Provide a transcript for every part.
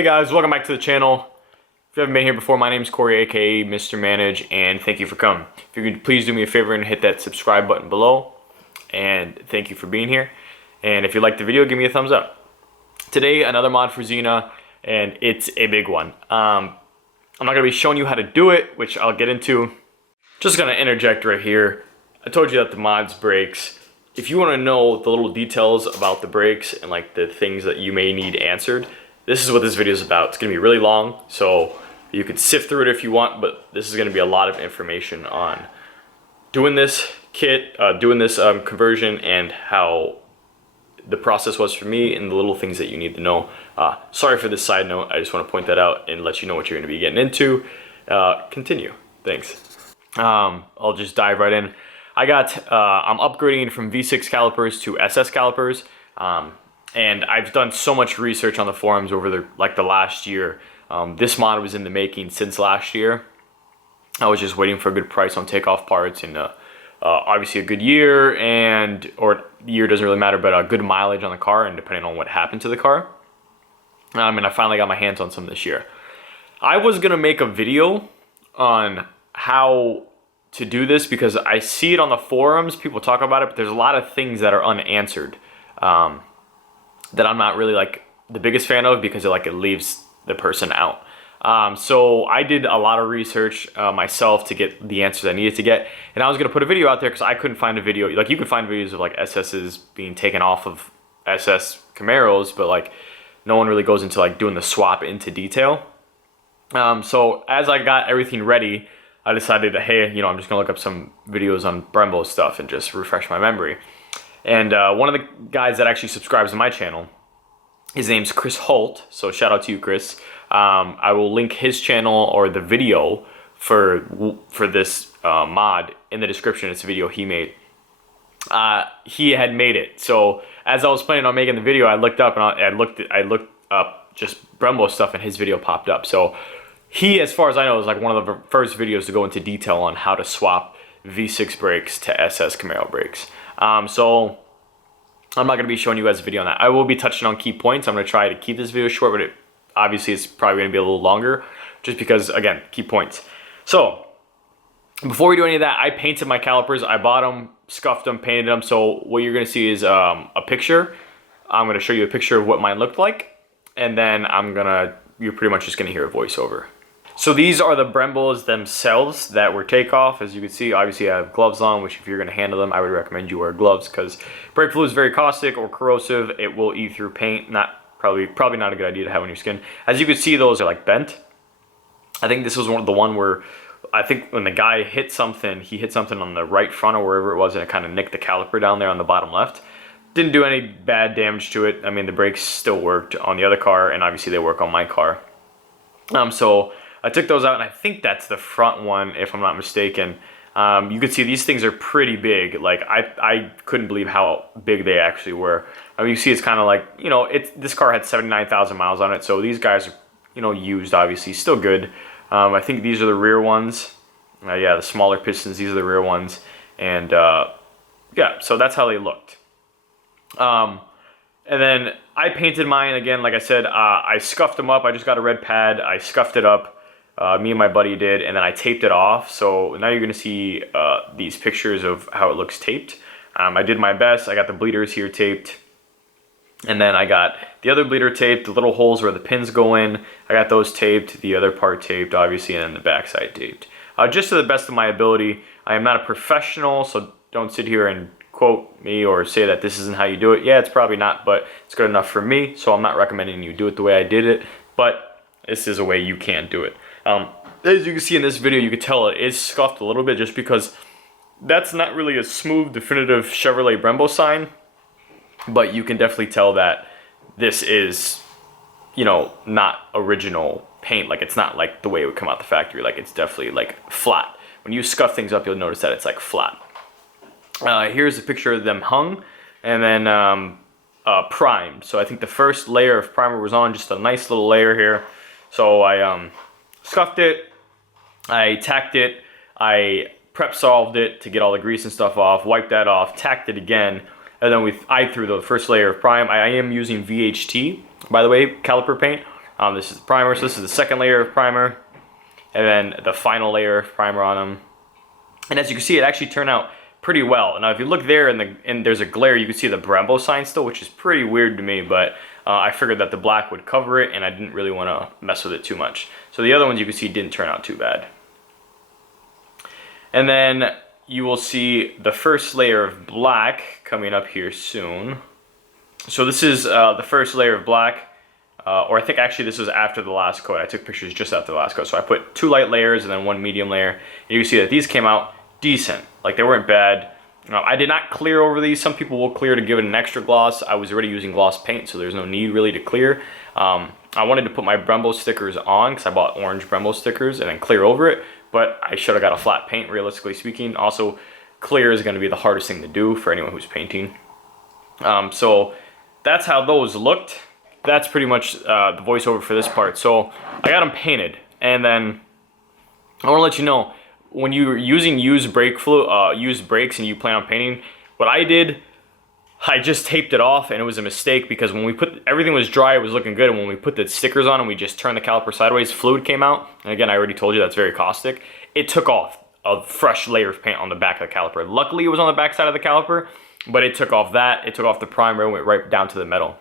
Hey guys, welcome back to the channel. If you haven't been here before, my name is Corey, aka Mr. Manage, and thank you for coming. If you could please do me a favor and hit that subscribe button below, and thank you for being here. And if you liked the video, give me a thumbs up. Today, another mod for Xena, and it's a big one. I'm not going to be showing you how to do it, which I'll get into. Just going to interject right here. I told you that the mod's brakes. If you want to know the little details about the brakes and like the things that you may need answered, this is what this video is about. It's going to be really long, so you could sift through it if you want, but this is going to be a lot of information on doing this kit, conversion, and how the process was for me and the little things that you need to know. Sorry for this side note. I just want to point that out and let you know what you're going to be getting into. Continue. Thanks. I'll just dive right in. I'm upgrading from V6 calipers to SS calipers. And I've done so much research on the forums over the last year. This mod was in the making since last year. I was just waiting for a good price on takeoff parts and obviously a good year, or year doesn't really matter, but a good mileage on the car, and depending on what happened to the car. And I finally got my hands on some this year. I was gonna make a video on how to do this because I see it on the forums, people talk about it, but there's a lot of things that are unanswered. That I'm not really like the biggest fan of because it leaves the person out. So I did a lot of research myself to get the answers I needed to get, and I was gonna put a video out there because I couldn't find a video. Like, you can find videos of like SS's being taken off of SS Camaros, but like no one really goes into like doing the swap into detail. So as I got everything ready, I decided, hey, I'm just gonna look up some videos on Brembo stuff and just refresh my memory. And one of the guys that actually subscribes to my channel, his name's Chris Holt, so shout out to you, Chris. I will link his channel or the video for this mod in the description. It's a video he made. He had made it, so as I was planning on making the video, I looked up and I looked up just Brembo stuff, and his video popped up. So he, as far as I know, is like one of the first videos to go into detail on how to swap V6 brakes to SS Camaro brakes. So I'm not going to be showing you guys a video on that. I will be touching on key points. I'm going to try to keep this video short, but obviously it's probably going to be a little longer just because, again, key points. So before we do any of that, I painted my calipers. I bought them, scuffed them, painted them. So what you're going to see is a picture. I'm going to show you a picture of what mine looked like, and then you're pretty much just going to hear a voiceover. So these are the Brembos themselves that were takeoff. As you can see, obviously I have gloves on, which if you're going to handle them, I would recommend you wear gloves because brake fluid is very caustic or corrosive. It will eat through paint. Probably not a good idea to have on your skin. As you can see, those are like bent. I think this was the one where I think when the guy hit something, he hit something on the right front or wherever it was, and it kind of nicked the caliper down there on the bottom left. Didn't do any bad damage to it. I mean, the brakes still worked on the other car, and obviously they work on my car. So I took those out, and I think that's the front one, if I'm not mistaken. You can see these things are pretty big. Like, I couldn't believe how big they actually were. I mean, you see it's kind of like, this car had 79,000 miles on it, so these guys are, used, obviously, still good. I think these are the rear ones. Yeah, the smaller pistons, these are the rear ones. And, yeah, so that's how they looked. And then I painted mine again, like I said, I scuffed them up. I just got a red pad, I scuffed it up. Me and my buddy did, and then I taped it off. So now you're gonna see these pictures of how it looks taped. I did my best. I got the bleeders here taped, and then I got the other bleeder taped, the little holes where the pins go in. I got those taped, the other part taped, obviously, and then the backside taped. Just to the best of my ability. I am not a professional, so don't sit here and quote me or say that this isn't how you do it. Yeah, it's probably not, but it's good enough for me, so I'm not recommending you do it the way I did it, but this is a way you can do it. As you can see in this video, you can tell it is scuffed a little bit just because that's not really a smooth, definitive Chevrolet Brembo sign, but you can definitely tell that this is, not original paint. Like, it's not like the way it would come out the factory. Like, it's definitely like flat. When you scuff things up, you'll notice that it's like flat. Here's a picture of them hung, and then primed. So I think the first layer of primer was on, just a nice little layer here. So I scuffed it, I tacked it, I prep solved it to get all the grease and stuff off, wiped that off, tacked it again, and then I threw the first layer of prime. I am using VHT, by the way, caliper paint. This is the primer, so this is the second layer of primer, and then the final layer of primer on them. And as you can see, it actually turned out pretty well. Now, if you look there and there's a glare, you can see the Brembo sign still, which is pretty weird to me, but I figured that the black would cover it, and I didn't really want to mess with it too much. So the other ones you can see didn't turn out too bad. And then you will see the first layer of black coming up here soon. So this is the first layer of black, or I think actually this was after the last coat. I took pictures just after the last coat. So I put 2 light layers and then 1 medium layer. And you can see that these came out decent. Like, they weren't bad. I did not clear over these. Some people will clear to give it an extra gloss. I was already using gloss paint, so there's no need really to clear. I wanted to put my Brembo stickers on because I bought orange Brembo stickers and then clear over it, but I should have got a flat paint, realistically speaking. Also, clear is going to be the hardest thing to do for anyone who's painting. So that's how those looked. That's pretty much the voiceover for this part. So I got them painted, and then I want to let you know, when you're using used brake fluid, used brakes, and you plan on painting, what I did, I just taped it off, and it was a mistake because when we put, everything was dry, it was looking good, and when we put the stickers on and we just turned the caliper sideways, fluid came out. And again, I already told you that's very caustic. It took off a fresh layer of paint on the back of the caliper. Luckily, it was on the back side of the caliper, but it took off that, it took off the primer, and went right down to the metal.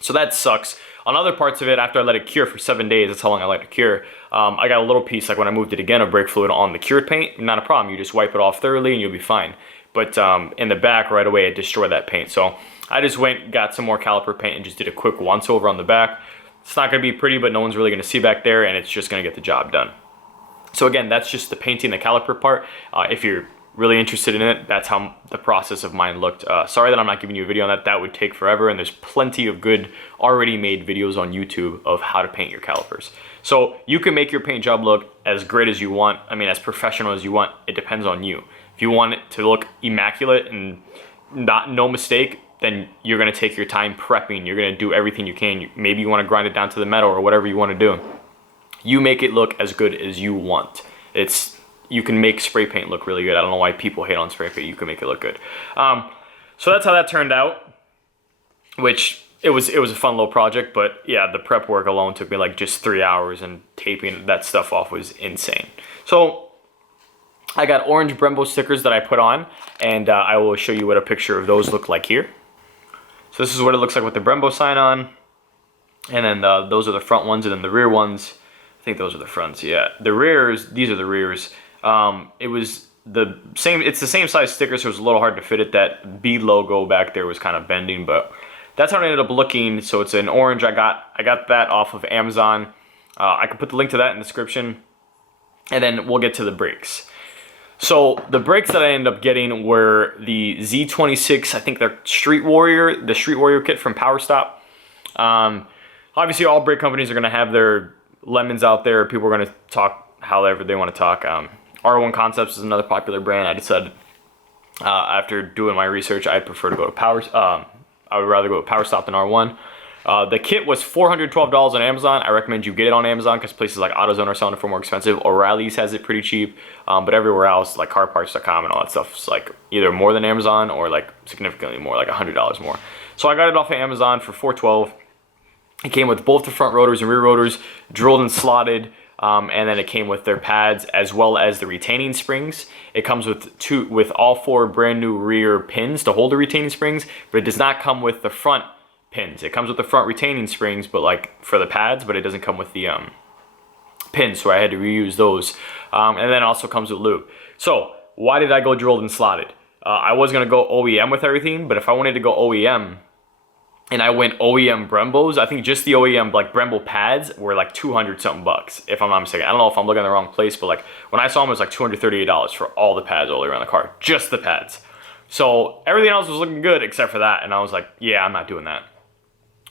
So that sucks. On other parts of it, after I let it cure for 7 days, that's how long I let it cure, I got a little piece, like when I moved it again, of brake fluid on the cured paint. Not a problem, you just wipe it off thoroughly and you'll be fine. But in the back right away, it destroyed that paint. So I just went, got some more caliper paint and just did a quick once over on the back. It's not gonna be pretty, but no one's really gonna see back there, and it's just gonna get the job done. So again, that's just the painting the caliper part. If you're really interested in it, that's how the process of mine looked. Sorry that I'm not giving you a video on that. That would take forever, and there's plenty of good already made videos on YouTube of how to paint your calipers. So you can make your paint job look as great as you want. I mean, as professional as you want. It depends on you. If you want it to look immaculate and no mistake, then you're gonna take your time prepping. You're gonna do everything you can. Maybe you wanna grind it down to the metal or whatever you wanna do. You make it look as good as you want. You can make spray paint look really good. I don't know why people hate on spray paint. You can make it look good. So that's how that turned out, which it was a fun little project, but yeah, the prep work alone took me like just 3 hours, and taping that stuff off was insane. So I got orange Brembo stickers that I put on, and I will show you what a picture of those look like here. So this is what it looks like with the Brembo sign on, and then those are the front ones, and then the rear ones, I think those are the fronts, yeah. The rears, these are the rears. It was the same, it's the same size sticker, so it was a little hard to fit it. That B logo back there was kind of bending, but that's how it ended up looking. So it's an orange. I got that off of Amazon. I can put the link to that in the description, and then we'll get to the brakes. So the brakes that I ended up getting were the Z26, I think they're Street Warrior, the Street Warrior kit from PowerStop. Obviously all brake companies are gonna have their lemons out there. People are gonna talk however they want to talk. R1 Concepts is another popular brand. I decided after doing my research, I'd prefer to go to I would rather go to PowerStop than R1. The kit was $412 on Amazon. I recommend you get it on Amazon because places like AutoZone are selling it for more expensive. O'Reilly's has it pretty cheap, but everywhere else, like CarParts.com and all that stuff, is like either more than Amazon or like significantly more, like $100 more. So I got it off of Amazon for $412. It came with both the front rotors and rear rotors, drilled and slotted. And then it came with their pads as well as the retaining springs. It comes with all 4 brand new rear pins to hold the retaining springs, but it does not come with the front pins. It comes with the front retaining springs, but like for the pads, but it doesn't come with the pins, so I had to reuse those. And then it also comes with lube. So why did I go drilled and slotted? I was gonna go OEM with everything, but if I wanted to go OEM, and I went OEM Brembos, I think just the OEM like Brembo pads were like 200 something bucks, if I'm not mistaken. I don't know if I'm looking in the wrong place, but like when I saw them, it was like $238 for all the pads all the way around the car, just the pads. So everything else was looking good except for that, and I was like, yeah, I'm not doing that.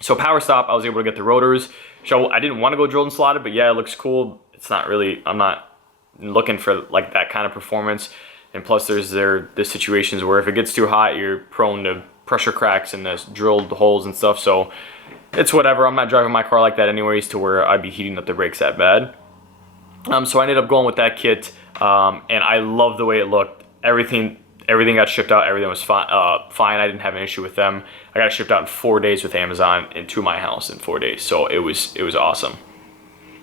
So PowerStop, I was able to get the rotors. So I didn't want to go drilled and slotted, but yeah, it looks cool. It's not really, I'm not looking for like that kind of performance. And plus there's the situations where if it gets too hot, you're prone to pressure cracks and the drilled holes and stuff. So it's whatever. I'm not driving my car like that anyways to where I'd be heating up the brakes that bad. So I ended up going with that kit, and I love the way it looked. Everything everything got shipped out. Everything was fine. I didn't have an issue with them. I got it shipped out in 4 days with Amazon and to my house in 4 days. So it was awesome.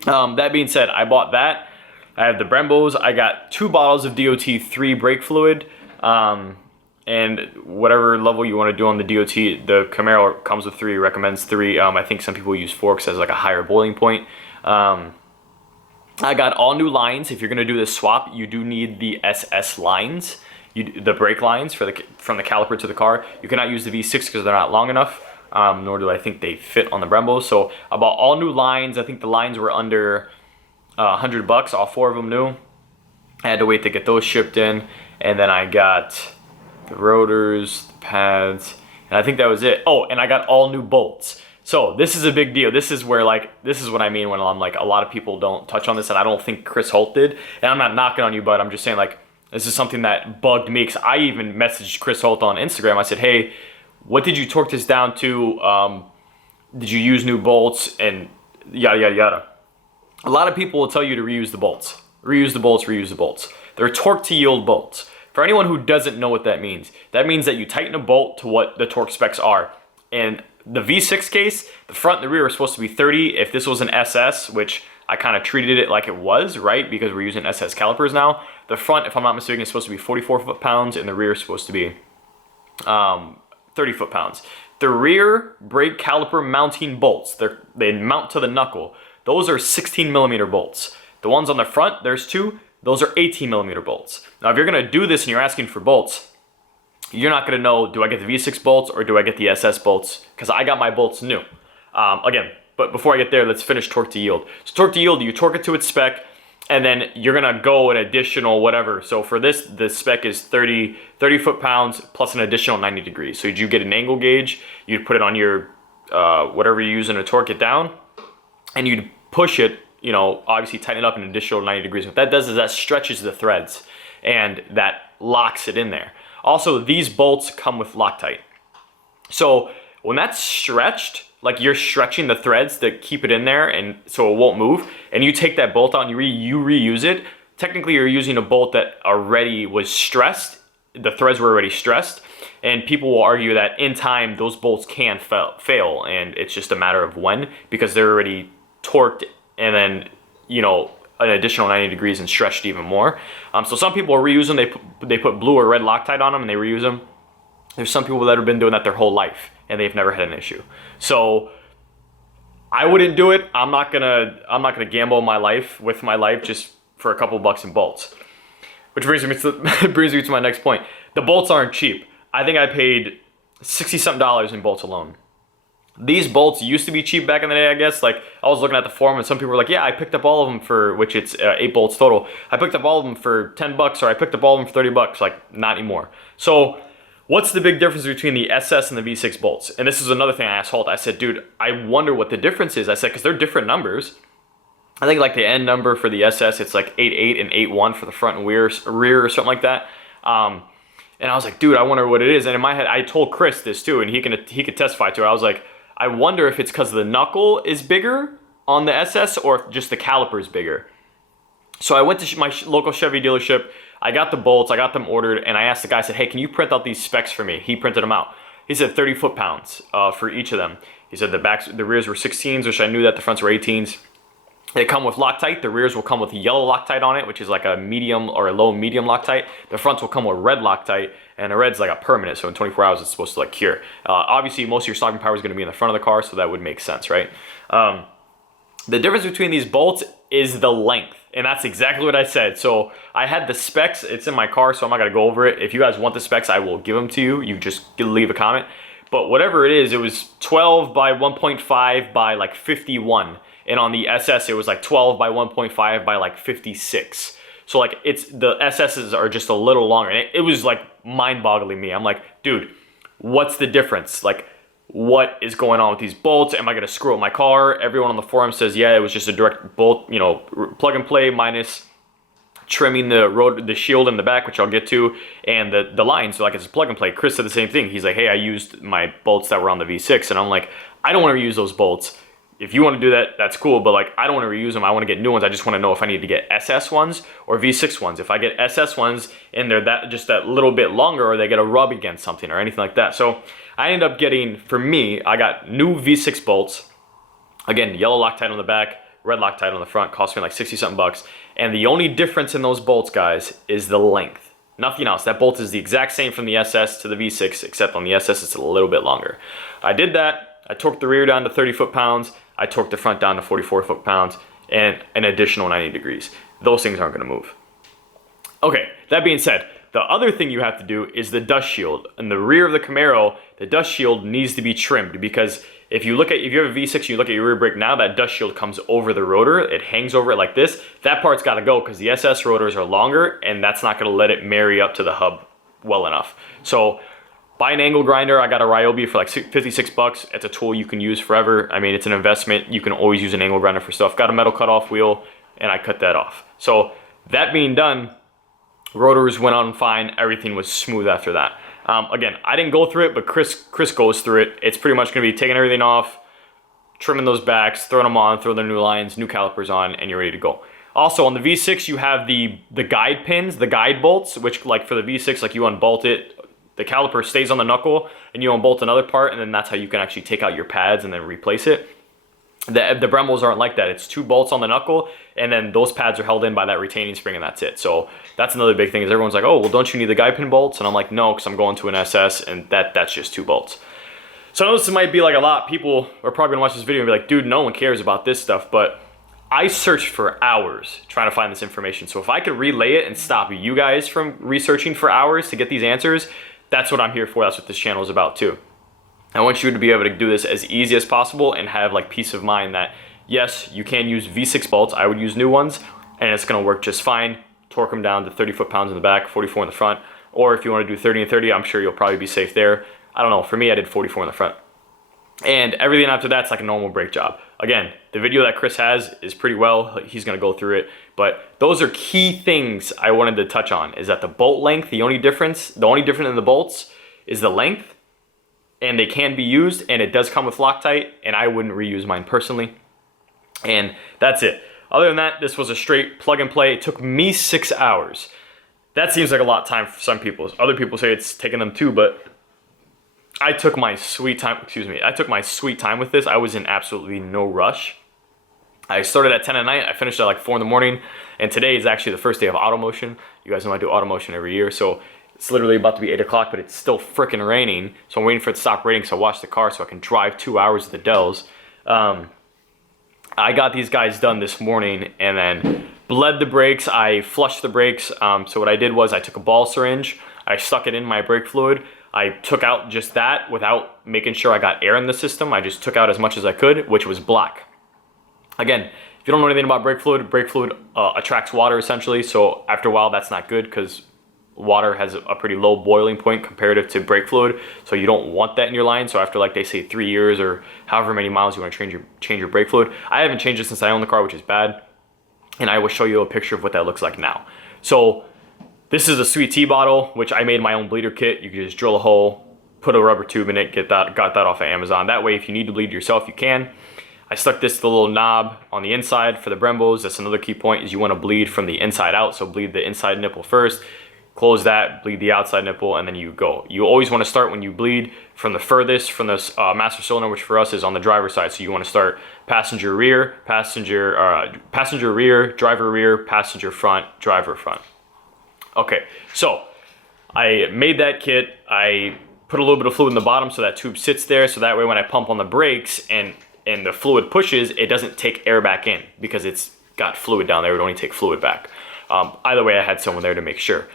That being said, I bought that. I have the Brembos. I got 2 bottles of DOT3 brake fluid. And whatever level you want to do on the DOT, the Camaro comes with 3, recommends 3. I think some people use 4 because it has like a higher boiling point. I got all new lines. If you're gonna do this swap, you do need the SS lines, the brake lines from the caliper to the car. You cannot use the V6 because they're not long enough, nor do I think they fit on the Brembo. So I bought all new lines. I think the lines were under $100, all 4 of them new. I had to wait to get those shipped in, and then I got the rotors, the pads, and I think that was it. Oh, and I got all new bolts. So this is a big deal. This is where this is what I mean when I'm like, a lot of people don't touch on this, and I don't think Chris Holt did. And I'm not knocking on you, but I'm just saying like, this is something that bugged me, because I even messaged Chris Holt on Instagram. I said, hey, what did you torque this down to? Did you use new bolts? And yada, yada, yada. A lot of people will tell you to reuse the bolts. Reuse the bolts, reuse the bolts. They're torque to yield bolts. For anyone who doesn't know what that means that you tighten a bolt to what the torque specs are. And the V6 case, the front and the rear are supposed to be 30. If this was an SS, which I kind of treated it like it was, right? Because we're using SS calipers now. The front, if I'm not mistaken, is supposed to be 44 foot-pounds, and the rear is supposed to be 30 foot-pounds. The rear brake caliper mounting bolts, they mount to the knuckle. Those are 16 millimeter bolts. The ones on the front, there's 2. Those are 18 millimeter bolts. Now, if you're gonna do this and you're asking for bolts, you're not gonna know, do I get the V6 bolts or do I get the SS bolts? Because I got my bolts new. Again, but before I get there, let's finish torque to yield. So torque to yield, you torque it to its spec, and then you're gonna go an additional whatever. So for this, the spec is 30 foot-pounds plus an additional 90 degrees. So you get an angle gauge, you'd put it on your, whatever you're using to torque it down, and you'd push it, you know, obviously tighten it up an additional 90 degrees. What that does is that stretches the threads, and that locks it in there. Also, these bolts come with Loctite. So when that's stretched, like you're stretching the threads to keep it in there and so it won't move, and you take that bolt out and you reuse it, technically you're using a bolt that already was stressed. The threads were already stressed, and people will argue that in time those bolts can fail, and it's just a matter of when, because they're already torqued and then, you know, an additional 90 degrees and stretched even more. So some people will reuse them. They put blue or red Loctite on them and they reuse them. There's some people that have been doing that their whole life and they've never had an issue. So I wouldn't do it. I'm not gonna gamble my life with my life just for a couple bucks in bolts. Which brings me to my next point. The bolts aren't cheap. I think I paid $60-something in bolts alone. These bolts used to be cheap back in the day, I guess. Like, I was looking at the forum and some people were like, yeah, I picked up all of them for, which it's 8 bolts total. I picked up all of them for $10, or I picked up all of them for $30. Like, not anymore. So what's the big difference between the SS and the V6 bolts? And this is another thing I asked Holt. I said, dude, I wonder what the difference is. I said, because they're different numbers. I think like the end number for the SS, it's like 8.8 and 8.1 for the front and rear or something like that. And I was like, dude, I wonder what it is. And in my head, I told Chris this too, and he could testify to it. I was like, I wonder if it's because the knuckle is bigger on the SS or if just the caliper is bigger. So I went to my local Chevy dealership. I got the bolts, I got them ordered, and I asked the guy, I said, hey, can you print out these specs for me? He printed them out. He said 30 foot-pounds for each of them. He said the rears were 16s, which I knew that the fronts were 18s. They come with Loctite. The rears will come with yellow Loctite on it, which is like a medium or a low medium Loctite. The fronts will come with red Loctite, and the red's like a permanent, so in 24 hours it's supposed to like cure. Obviously, most of your stocking power is going to be in the front of the car, so that would make sense, right? The difference between these bolts is the length, and that's exactly what I said. So I had the specs. It's in my car, so I'm not going to go over it. If you guys want the specs, I will give them to you. You just leave a comment. But whatever it is, it was 12 by 1.5 by like 51. And on the SS, it was like 12 by 1.5 by like 56. So like the SSs are just a little longer. And it was like mind-boggling me. I'm like, dude, what's the difference? Like, what is going on with these bolts? Am I gonna screw up my car? Everyone on the forum says, yeah, it was just a direct bolt, you know, plug and play minus trimming the shield in the back, which I'll get to, and the line. So like it's a plug and play. Chris said the same thing. He's like, hey, I used my bolts that were on the V6. And I'm like, I don't want to reuse those bolts. if you want to do that, that's cool, but like I don't want to reuse them. I want to get new ones. I just want to know if I need to get SS ones or V6 ones. If I get SS ones and they're that little bit longer, or they get a rub against something or anything like that. So I ended up getting, for me, I got new V6 bolts. Again, yellow Loctite on the back, red Loctite on the front, cost me like 60 something bucks. And the only difference in those bolts, guys, is the length. Nothing else. That bolt is the exact same from the SS to the V6, except on the SS it's a little bit longer. I did that. I torqued the rear down to 30 foot-pounds. I torqued the front down to 44 foot-pounds and an additional 90 degrees. Those things aren't going to move. Okay, that being said, the other thing you have to do is the dust shield. In the rear of the Camaro, the dust shield needs to be trimmed, because if you have a V6 and you look at your rear brake now, that dust shield comes over the rotor. It hangs over it like this. That part's got to go because the SS rotors are longer, and that's not going to let it marry up to the hub well enough. So buy an angle grinder. I got a Ryobi for like 56 bucks. It's a tool you can use forever. I mean, it's an investment. You can always use an angle grinder for stuff. Got a metal cutoff wheel, and I cut that off. So that being done, rotors went on fine. Everything was smooth after that. Again, I didn't go through it, but Chris goes through it. It's pretty much going to be taking everything off, trimming those backs, throwing them on, throw the new lines, new calipers on, and you're ready to go. Also, on the V6, you have the guide pins, the guide bolts, which, like for the V6, like you unbolt it, the caliper stays on the knuckle, and you unbolt another part, and then that's how you can actually take out your pads and then replace it. The Brembos aren't like that. It's 2 bolts on the knuckle, and then those pads are held in by that retaining spring, and that's it. So that's another big thing, is everyone's like, oh, well, don't you need the guide pin bolts? And I'm like, no, because I'm going to an SS, and that's just 2 bolts. So I know this might be like a lot. People are probably gonna watch this video and be like, dude, no one cares about this stuff, but I searched for hours trying to find this information. So if I could relay it and stop you guys from researching for hours to get these answers, that's what I'm here for. That's what this channel is about too. I want you to be able to do this as easy as possible and have like peace of mind that yes, you can use V6 bolts. I would use new ones, and it's gonna work just fine. Torque them down to 30 foot-pounds in the back, 44 in the front. Or if you wanna do 30 and 30, I'm sure you'll probably be safe there. I don't know, for me, I did 44 in the front. And everything after that's like a normal brake job. Again, the video that Chris has is pretty well, he's gonna go through it, but those are key things I wanted to touch on, is that the bolt length, the only difference in the bolts is the length, and they can be used, and it does come with Loctite, and I wouldn't reuse mine personally. And that's it. Other than that, this was a straight plug and play. It took me 6 hours. That seems like a lot of time for some people. Other people say it's taking them 2, but I took my sweet time, I took my sweet time with this. I was in absolutely no rush. I started at 10 at night, I finished at like 4 in the morning, and today is actually the first day of Automotion. You guys know I do Automotion every year, so it's literally about to be 8 o'clock, but it's still freaking raining, so I'm waiting for it to stop raining so I wash the car so I can drive 2 hours to the Dells. I got these guys done this morning and then bled the brakes. I flushed the brakes. So what I did was I took a ball syringe, I stuck it in my brake fluid. I took out just that without making sure I got air in the system. I just took out as much as I could, which was black. Again, if you don't know anything about brake fluid attracts water essentially. So after a while, that's not good because water has a pretty low boiling point comparative to brake fluid, so you don't want that in your line. So after like they say 3 years or however many miles you want to change your brake fluid. I haven't changed it since I own the car, which is bad, and I will show you a picture of what that looks like now. So this is a Sweet Tea bottle, which I made my own bleeder kit. You can just drill a hole, put a rubber tube in it, got that off of Amazon. That way if you need to bleed yourself, you can. I stuck this to the little knob on the inside for the Brembos. That's another key point, is you want to bleed from the inside out, so bleed the inside nipple first. Close that, bleed the outside nipple, and then you go. You always want to start when you bleed from the furthest, from the master cylinder, which for us is on the driver's side. So you want to start passenger rear, passenger rear, driver rear, passenger front, driver front. Okay, so I made that kit. I put a little bit of fluid in the bottom so that tube sits there, so that way when I pump on the brakes and the fluid pushes, it doesn't take air back in because it's got fluid down there. It would only take fluid back. Either way, I had someone there to make sure.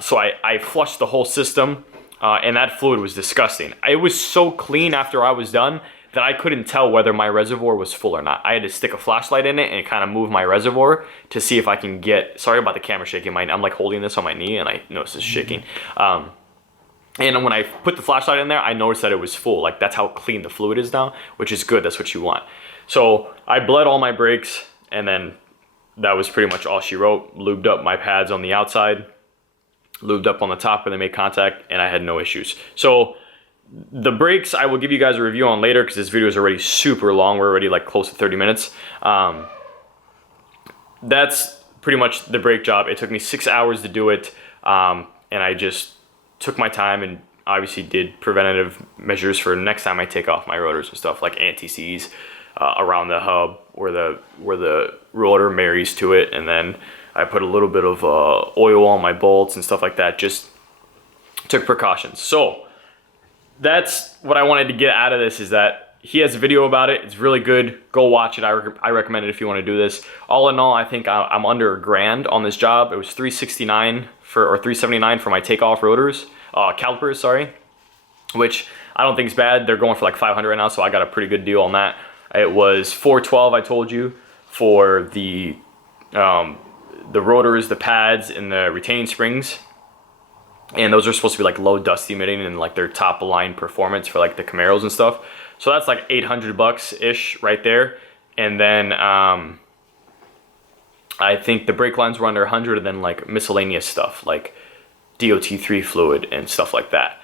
So I flushed the whole system, and that fluid was disgusting. It was so clean after I was done that I couldn't tell whether my reservoir was full or not. I had to stick a flashlight in it and kind of move my reservoir to see if I can get, sorry about the camera shaking, I'm like holding this on my knee and I noticed it's shaking. And when I put the flashlight in there, I noticed that it was full. Like that's how clean the fluid is now, which is good, that's what you want. So I bled all my brakes, and then that was pretty much all she wrote. Lubed up my pads on the outside, lubed up on the top where they made contact, and I had no issues. So The brakes, I will give you guys a review on later because this video is already super long. We're already like close to 30 minutes. That's pretty much the brake job. It took me 6 hours to do it, and I just took my time and obviously did preventative measures for next time I take off my rotors and stuff, like anti-seize around the hub where the rotor marries to it, and then I put a little bit of oil on my bolts and stuff like that. Just took precautions. So that's what I wanted to get out of this, is that he has a video about it. It's really good. Go watch it. I recommend it if you want to do this. All in all, I think I'm under $1,000 on this job. It was $369 or $379 for my takeoff rotors, calipers, sorry, which I don't think is bad. They're going for like $500 right now, so I got a pretty good deal on that. It was $412, I told you, for the rotors, the pads, and the retaining springs. And those are supposed to be like low dust emitting and like their top line performance for like the Camaros and stuff. So that's like $800-ish right there. And then I think the brake lines were under 100, and then like miscellaneous stuff like DOT3 fluid and stuff like that.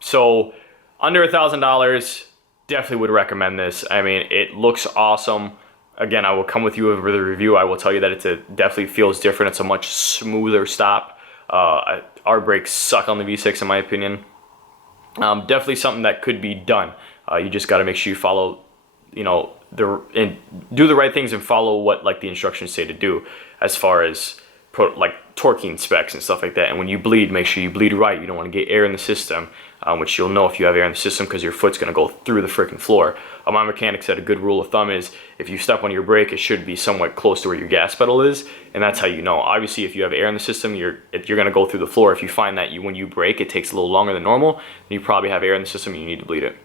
So under $1,000, definitely would recommend this. I mean, it looks awesome. Again, I will come with you with a review. I will tell you that it definitely feels different. It's a much smoother stop. Our brakes suck on the V6 in my opinion. Definitely something that could be done. You just got to make sure you follow, and do the right things and follow what like the instructions say to do, as far as like torquing specs and stuff like that. And when you bleed, make sure you bleed right. You don't want to get air in the system, which you'll know if you have air in the system because your foot's going to go through the freaking floor. My mechanic said a good rule of thumb is if you step on your brake, it should be somewhat close to where your gas pedal is, and that's how you know. Obviously, if you have air in the system, you're going to go through the floor. If you find that when you brake, it takes a little longer than normal, then you probably have air in the system and you need to bleed it.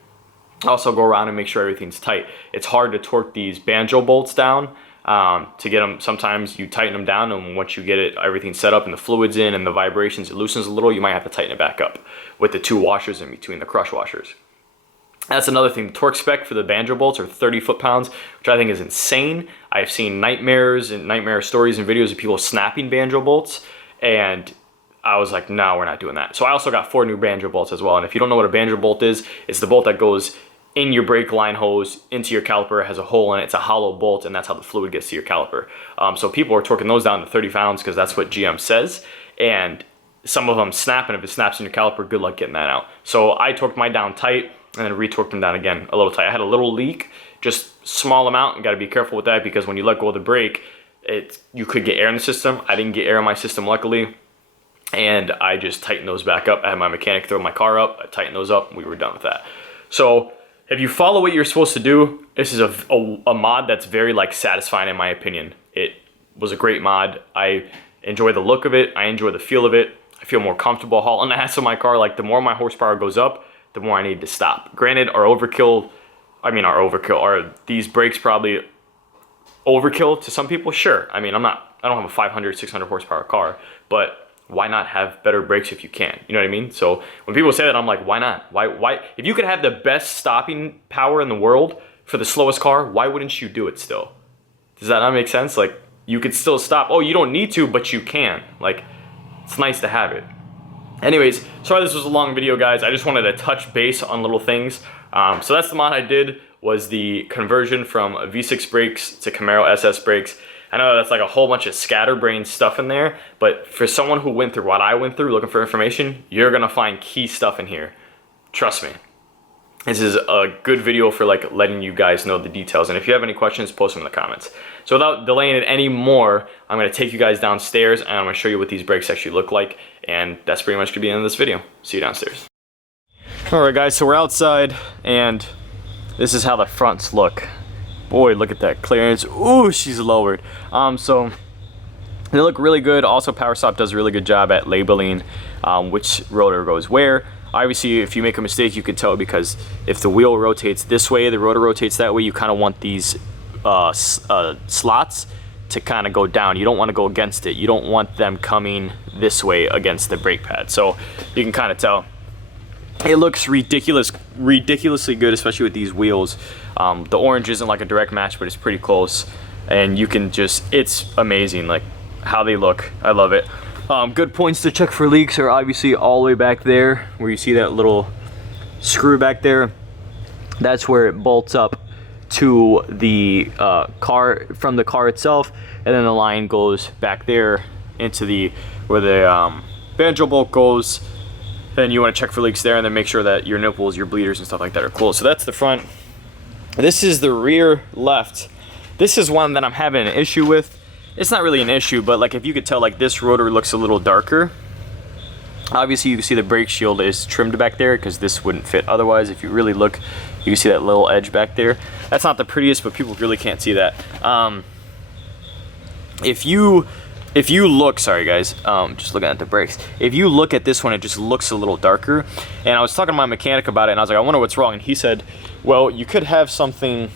Also, go around and make sure everything's tight. It's hard to torque these banjo bolts down. To get them, sometimes you tighten them down, and once you get everything set up and the fluids in and the vibrations, it loosens a little, you might have to tighten it back up with the 2 washers in between, the crush washers. That's another thing. The torque spec for the banjo bolts are 30 foot-pounds, which I think is insane. I've seen nightmare stories and videos of people snapping banjo bolts, and I was like, no, we're not doing that. So I also got 4 new banjo bolts as well. And if you don't know what a banjo bolt is, it's the bolt that goes in your brake line hose into your caliper. It has a hole in it. It's a hollow bolt, and that's how the fluid gets to your caliper. So people are torquing those down to 30 pounds because that's what GM says. And some of them snap, and if it snaps in your caliper, good luck getting that out. So I torqued mine down tight and then retorqued them down again a little tight. I had a little leak, just small amount. You got to be careful with that because when you let go of the brake, you could get air in the system. I didn't get air in my system, luckily. And I just tightened those back up. I had my mechanic throw my car up. I tightened those up. And we were done with that. So if you follow what you're supposed to do, this is a mod that's very like satisfying in my opinion. It was a great mod. I enjoy the look of it. I enjoy the feel of it. I feel more comfortable hauling the ass of my car. Like the more my horsepower goes up, the more I need to stop. Granted, are these brakes probably overkill to some people? Sure. I mean, I don't have a 500, 600 horsepower car, but why not have better brakes if you can? You know what I mean? So when people say that, I'm like, why not? Why? If you could have the best stopping power in the world for the slowest car, why wouldn't you do it still? Does that not make sense? Like, you could still stop. Oh, you don't need to, but you can. Like, it's nice to have it. Anyways, sorry this was a long video, guys. I just wanted to touch base on little things. So that's the mod I did, was the conversion from V6 brakes to Camaro SS brakes. I know that's like a whole bunch of scatterbrain stuff in there, but for someone who went through what I went through looking for information, you're gonna find key stuff in here. Trust me. This is a good video for like letting you guys know the details. And if you have any questions, post them in the comments. So without delaying it any more, I'm gonna take you guys downstairs and I'm gonna show you what these brakes actually look like. And that's pretty much gonna be the end of this video. See you downstairs. All right, guys, so we're outside and this is how the fronts look. Boy, look at that clearance. Ooh, she's lowered. So they look really good. Also, PowerStop does a really good job at labeling which rotor goes where. Obviously, if you make a mistake, you can tell because if the wheel rotates this way, the rotor rotates that way, you kind of want these slots to kind of go down. You don't want to go against it. You don't want them coming this way against the brake pad. So you can kind of tell. It looks ridiculously good, especially with these wheels. The orange isn't like a direct match, but it's pretty close. And you can just, it's amazing, like how they look. I love it. Good points to check for leaks are obviously all the way back there, where you see that little screw back there, that's where it bolts up to the car, from the car itself, and then the line goes back there into the where the banjo bolt goes. Then you want to check for leaks there, and then make sure that your nipples, your bleeders and stuff like that are closed. So that's the front. This is the rear left. This is one that I'm having an issue with. It's not really an issue, but like if you could tell, like this rotor looks a little darker. Obviously you can see the brake shield is trimmed back there because this wouldn't fit otherwise. If you really look, you can see that little edge back there. That's not the prettiest, but people really can't see that. If you look, sorry guys, just looking at the brakes. If you look at this one, it just looks a little darker. And I was talking to my mechanic about it, and I was like, I wonder what's wrong. And he said, well, you could have something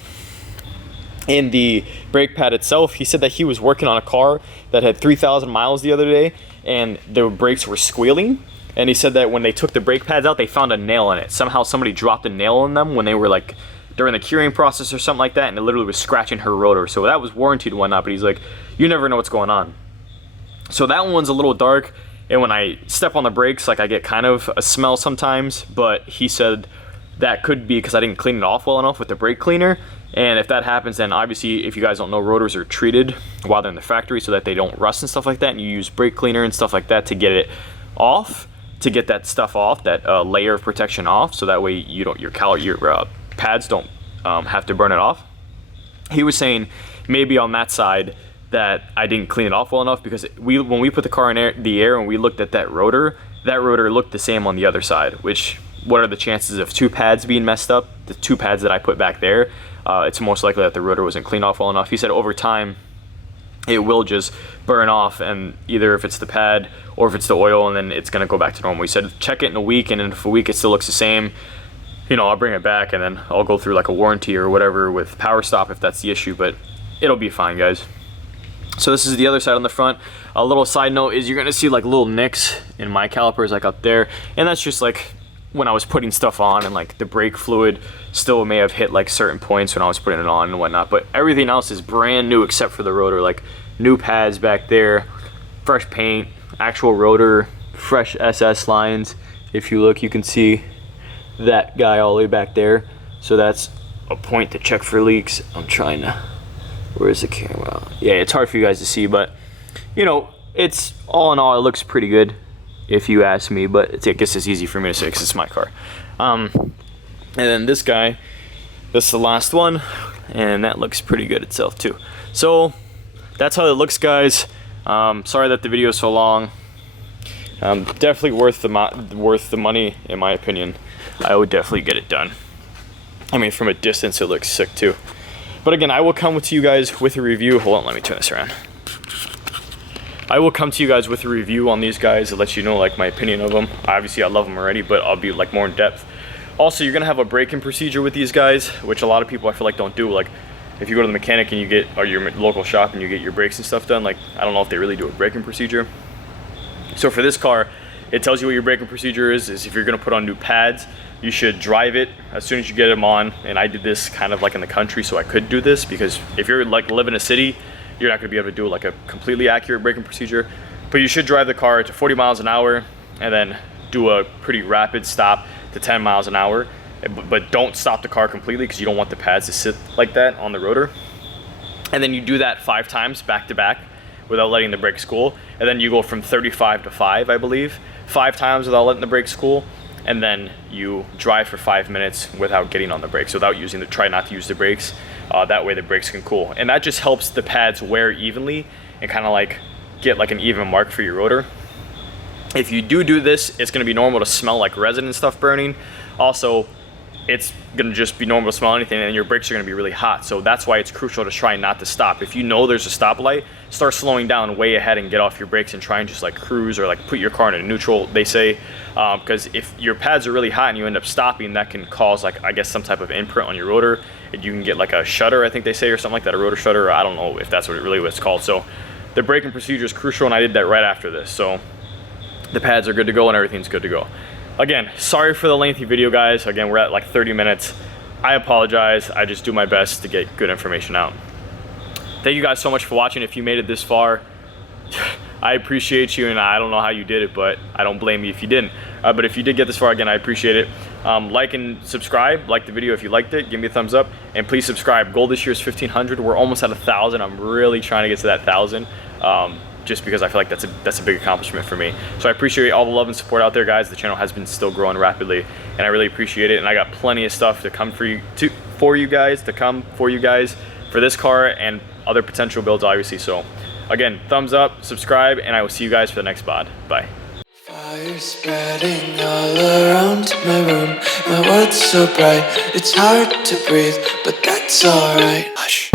in the brake pad itself. He said that he was working on a car that had 3,000 miles the other day, and the brakes were squealing. And he said that when they took the brake pads out, they found a nail in it. Somehow somebody dropped a nail in them when they were like during the curing process or something like that, and it literally was scratching her rotor. So that was warranted and whatnot, but he's like, you never know what's going on. So that one's a little dark, and when I step on the brakes, like I get kind of a smell sometimes, but he said that could be because I didn't clean it off well enough with the brake cleaner. And if that happens, then obviously, if you guys don't know, rotors are treated while they're in the factory so that they don't rust and stuff like that, and you use brake cleaner and stuff like that to get it off, to get that stuff off, that layer of protection off, so that way you don't, your pads don't have to burn it off. He was saying maybe on that side that I didn't clean it off well enough, because when we put the car in the air and we looked at that rotor looked the same on the other side. Which, what are the chances of two pads being messed up? The two pads that I put back there, it's most likely that the rotor wasn't cleaned off well enough. He said over time it will just burn off, and either if it's the pad or if it's the oil, and then it's going to go back to normal. He said check it in a week, and if a week it still looks the same, you know, I'll bring it back, and then I'll go through like a warranty or whatever with PowerStop if that's the issue, but it'll be fine, guys. So this is the other side on the front. A little side note is you're going to see like little nicks in my calipers, like up there, and that's just like when I was putting stuff on, and like the brake fluid still may have hit like certain points when I was putting it on and whatnot, but everything else is brand new except for the rotor. Like new pads back there, fresh paint, actual rotor, fresh SS lines. If you look, you can see that guy all the way back there, so that's a point to check for leaks. I'm trying to, where's the camera? Yeah, it's hard for you guys to see, but you know, it's all in all, it looks pretty good if you ask me, but I guess it's easy for me to say because it's my car. And then this guy, this is the last one, and that looks pretty good itself too. So that's how it looks, guys. Sorry that the video is so long. Definitely worth the money, in my opinion. I would definitely get it done. I mean, from a distance, it looks sick too. But again, I will come to you guys with a review. Hold on, let me turn this around. I will come to you guys with a review on these guys to let you know like my opinion of them. Obviously, I love them already, but I'll be like more in depth. Also, you're gonna have a braking procedure with these guys, which a lot of people I feel like don't do. Like, if you go to the mechanic and you get, or your local shop and you get your brakes and stuff done, like I don't know if they really do a braking procedure. So for this car, it tells you what your braking procedure is if you're gonna put on new pads, you should drive it as soon as you get them on. And I did this kind of like in the country, so I could do this, because if you're like live in a city, you're not gonna be able to do like a completely accurate braking procedure. But you should drive the car to 40 miles an hour and then do a pretty rapid stop to 10 miles an hour. But don't stop the car completely, because you don't want the pads to sit like that on the rotor. And then you do that 5 times back to back without letting the brakes cool. And then you go from 35 to 5, I believe. 5 times without letting the brakes cool. And then you drive for 5 minutes without getting on the brakes, without using try not to use the brakes. That way the brakes can cool. And that just helps the pads wear evenly and kind of like get like an even mark for your rotor. If you do this, it's gonna be normal to smell like resin and stuff burning. Also, it's gonna just be normal to smell anything, and your brakes are gonna be really hot. So that's why it's crucial to try not to stop. If you know there's a stoplight, start slowing down way ahead and get off your brakes and try and just like cruise or like put your car in a neutral, they say. Because if your pads are really hot and you end up stopping, that can cause like, I guess, some type of imprint on your rotor. And you can get like a shutter, I think they say, or something like that, a rotor shutter. I don't know if that's what it really was called. So the braking procedure is crucial, and I did that right after this. So the pads are good to go and everything's good to go. Again, sorry for the lengthy video, guys. Again, we're at like 30 minutes. I apologize. I just do my best to get good information out. Thank you guys so much for watching. If you made it this far, I appreciate you, and I don't know how you did it, but I don't blame you if you didn't. But if you did get this far, again, I appreciate it. Like and subscribe. Like the video if you liked it. Give me a thumbs up, and please subscribe. Goal this year is 1,500. We're almost at 1,000. I'm really trying to get to that 1,000. Just because I feel like that's a big accomplishment for me. So I appreciate all the love and support out there, guys. The channel has been still growing rapidly, and I really appreciate it. And I got plenty of stuff to come for you guys for this car and other potential builds, obviously. So again, thumbs up, subscribe, and I will see you guys for the next pod. Bye. Fire spreading all around my room. My world's so bright, it's hard to breathe, but that's alright. Hush.